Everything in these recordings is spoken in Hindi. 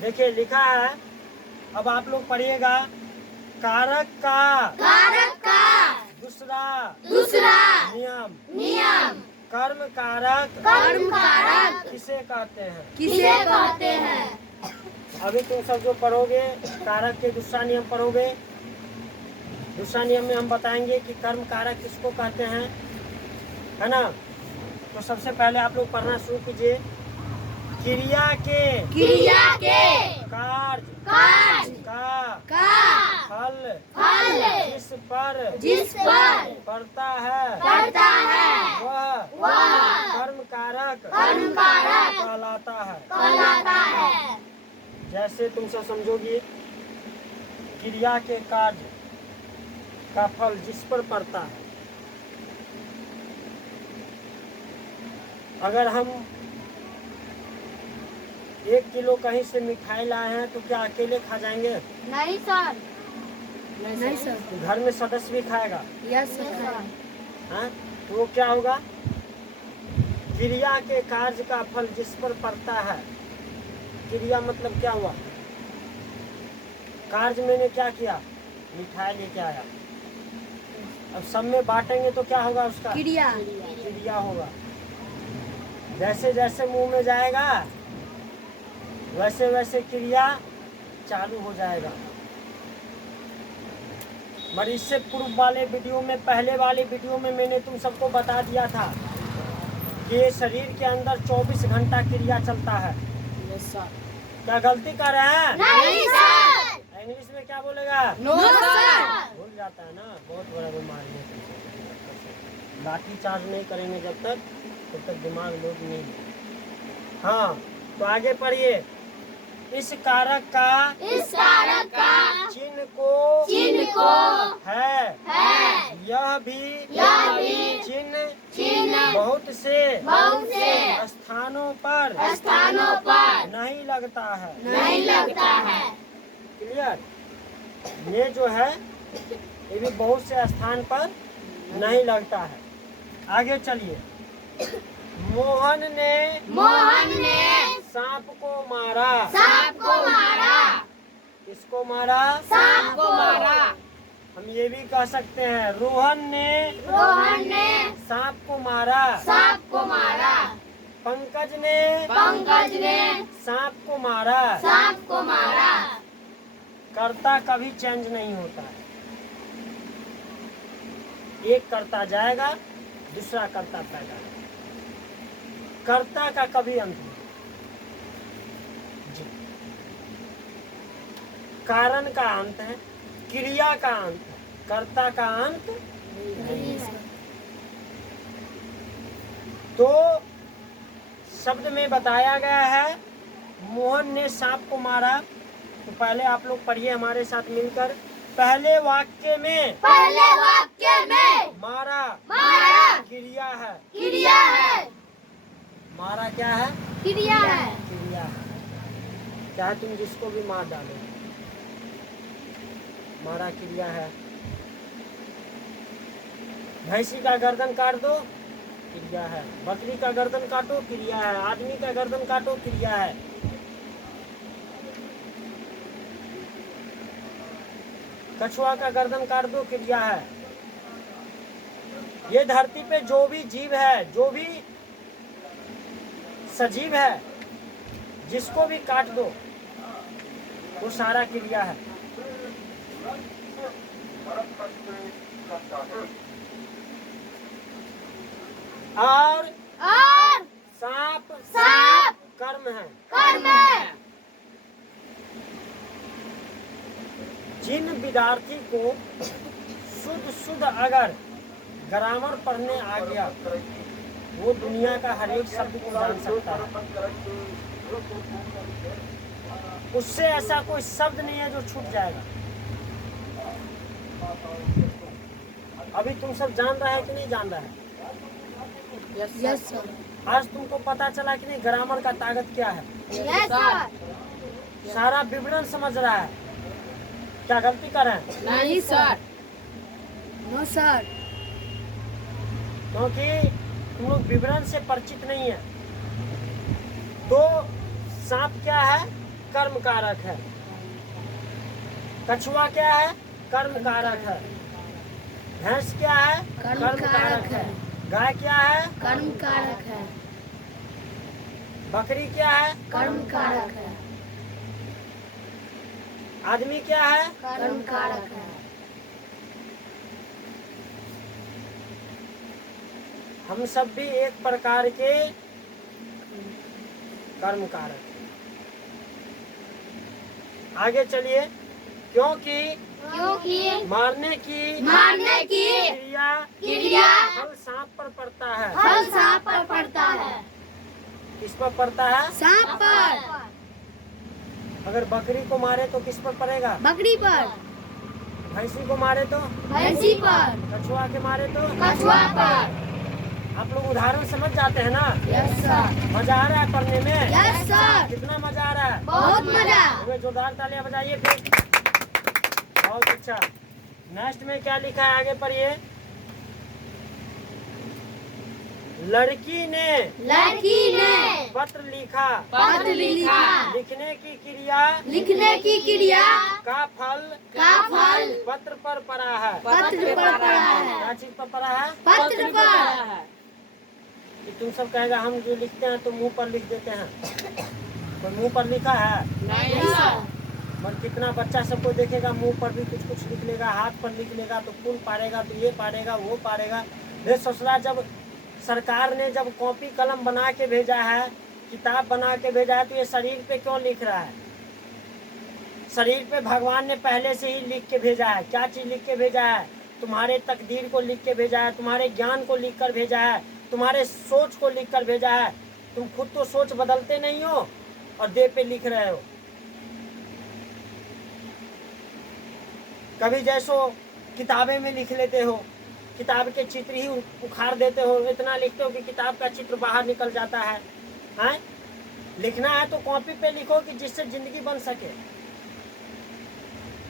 देखिए लिखा है, अब आप लोग पढ़िएगा। कारक का दूसरा नियम कर्म कारक किसे कहते हैं? अभी तुम सब जो पढ़ोगे कारक के दूसरा नियम पढ़ोगे। दूसरा नियम में हम बताएंगे कि कर्म कारक किसको कहते हैं, है ना। तो सबसे पहले आप लोग पढ़ना शुरू कीजिए। क्रिया के कार्य का फल जिस पर पड़ता है वह कर्म कारक कहलाता है। जैसे तुम सब समझोगी, क्रिया के कार्य का फल जिस पर पड़ता है। अगर हम 1 किलो कहीं से मिठाई लाए हैं तो क्या अकेले खा जाएंगे? नहीं सर। घर में सदस्य भी खाएगा। Yes sir. हाँ, तो वो क्या होगा? क्रिया के कार्य का फल जिस पर पड़ता है। क्रिया मतलब क्या हुआ? कार्य मैंने क्या किया? मिठाई लेके आया। अब सब में बांटेंगे तो क्या होगा? उसका क्रिया होगा। जैसे जैसे मुंह में जाएगा वैसे वैसे क्रिया चालू हो जाएगा। मगर इससे पूर्व वाले वीडियो में, पहले वाले वीडियो में मैंने तुम सबको बता दिया था कि ये शरीर के अंदर 24 घंटा क्रिया चलता है। क्या गलती कर रहे हैं? नहीं सर। इंग्लिश में क्या बोलेगा? No sir. भूल जाता है ना, बहुत बड़ा बीमारी है। लाठी चार्ज नहीं करेंगे जब तक दिमाग लोड नहीं। हाँ, तो आगे पढ़िए। इस कारक का चिन्ह को है यह भी चिन्ह बहुत से स्थानों पर नहीं लगता है। क्लियर? ये जो है ये भी बहुत से स्थान पर नहीं लगता है। आगे चलिए। मोहन ने सांप को मारा। किसको मारा? हम ये भी कह सकते हैं रोहन ने सांप को मारा। पंकज ने सांप को मारा। कर्ता कभी चेंज नहीं होता है। एक कर्ता जाएगा, दूसरा कर्ता पैदा होगा। कर्ता का कभी अंत नहीं। जी, कारण का अंत है, क्रिया का अंत है, कर्ता का अंत नहीं है। तो शब्द में बताया गया है मोहन ने सांप को मारा। तो पहले आप लोग पढ़िए हमारे साथ मिलकर। पहले वाक्य में मारा क्रिया है। मारा क्या है? क्रिया है। चाहे तुम जिसको भी मार डालो, मारा क्रिया है। भैंसी का गर्दन काट दो, क्रिया है। बकरी का गर्दन काटो, क्रिया है। आदमी का गर्दन काटो, क्रिया है। कछुआ का गर्दन काट दो, क्रिया है। ये धरती पे जो भी जीव है, जो भी सजीव है, जिसको भी काट दो वो सारा क्रिया है। और सांप कर्म है। जिन विद्यार्थी को शुद्ध अगर ग्रामर पढ़ने आ गया वो दुनिया का हर एक शब्द को जान सकता है। उससे ऐसा कोई शब्द नहीं है जो छूट जाएगा। अभी तुम सब जान रहा है कि नहीं जान रहा है? Yes sir. आज तुमको पता चला कि नहीं ग्रामर का ताकत क्या है? Yes sir. सारा विवरण समझ रहा है। क्या गलती कर रहे हैं? नहीं सर। No sir. क्योंकि तुम लोग विवरण से परिचित नहीं है। तो सांप क्या है? कर्म कारक है। कछुआ क्या है? कर्म कारक है। भैंस क्या है? कर्म कारक है। गाय क्या है? कर्म कारक है। बकरी क्या है? कर्म कारक है। आदमी क्या है? कर्म कारक है। हम सब भी एक प्रकार के कर्म कारक हैं। आगे चलिए। क्योंकि मारने की क्रिया फल सांप पर पड़ता है। फल सांप पर पड़ता है। किस पर पड़ता है? सांप पर। अगर बकरी को मारे तो किस पर पड़ेगा? बकरी पर। भैंसी को मारे तो? भैंसी पर। कछुआ के मारे तो? कछुआ पर। आप लोग उदाहरण समझ जाते हैं ना? Yes sir. मजा आ रहा है पढ़ने में? Yes sir. कितना मजा आ रहा है? बहुत मजा। तुम्हें जोरदार तालियां बजाइए फिर। बहुत अच्छा। नेक्स्ट में क्या लिखा है? आगे पढ़िए। लड़की ने पत्र लिखा। लिखने की क्रिया का फल पत्र पर पड़ा है। क्या चीज पर पड़ा है? पत्र पर। कि तुम सब कहेगा हम जो लिखते हैं तो मुंह पर लिख देते हैं। कोई मुंह पर लिखा है? नहीं सर। और कितना बच्चा सबको देखेगा मुंह पर भी कुछ कुछ लिख लेगा, हाथ पर लिख लेगा तो फूल पारेगा तो ये पारेगा वो पारेगा। वे ससुरा जब सरकार ने जब कॉपी कलम बना के भेजा है, किताब बना के भेजा है, तो ये शरीर पे क्यों लिख रहा है? शरीर पे भगवान ने पहले से ही लिख के भेजा है। क्या चीज लिख के भेजा है? तुम्हारे तकदीर को लिख के भेजा है, तुम्हारे ज्ञान को लिख कर भेजा है, तुम्हारे सोच को लिख कर भेजा है। तुम खुद तो सोच बदलते नहीं हो और देह पे लिख रहे हो। कभी जैसो किताबें में लिख लेते हो, किताब के चित्र ही उखाड़ देते हो, इतना लिखते हो कि किताब का चित्र बाहर निकल जाता है। हैं? लिखना है तो कॉपी पे लिखो कि जिससे जिंदगी बन सके।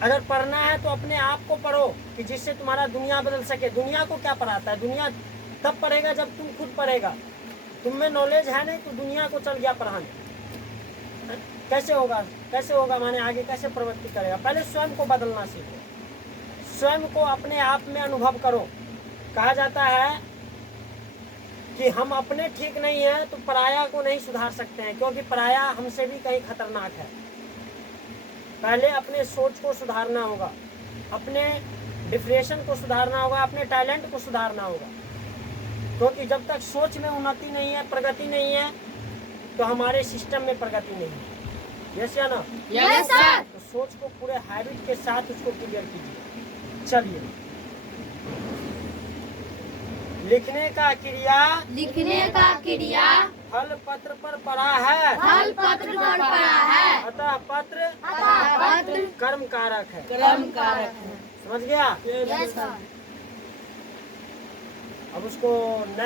अगर पढ़ना है तो अपने आप को पढ़ो कि जिससे तुम्हारा दुनिया बदल सके। दुनिया को क्या पढ़ाता है? दुनिया तब पढ़ेगा जब तुम खुद पढ़ेगा। तुम में नॉलेज है नहीं तो दुनिया को चल गया पढ़ाने। कैसे होगा माने आगे कैसे प्रवृत्ति करेगा? पहले स्वयं को बदलना सीखो, स्वयं को अपने आप में अनुभव करो। कहा जाता है कि हम अपने ठीक नहीं है तो पराया को नहीं सुधार सकते हैं, क्योंकि पराया हमसे भी कहीं खतरनाक है। पहले अपने सोच को सुधारना होगा, अपने डिप्रेशन को सुधारना होगा, अपने टैलेंट को सुधारना होगा। क्योंकि जब तक सोच में उन्नति नहीं है, प्रगति नहीं है, तो हमारे सिस्टम में प्रगति नहीं है। यस या ना? Yes sir. तो सोच को पूरे हैबिट के साथ उसको क्लियर कीजिए। चलिए। लिखने का क्रिया फल पत्र पर पड़ा है। अतः पत्र कर्म कारक है। समझ गया? Yes sir. अब उसको नेक्स्ट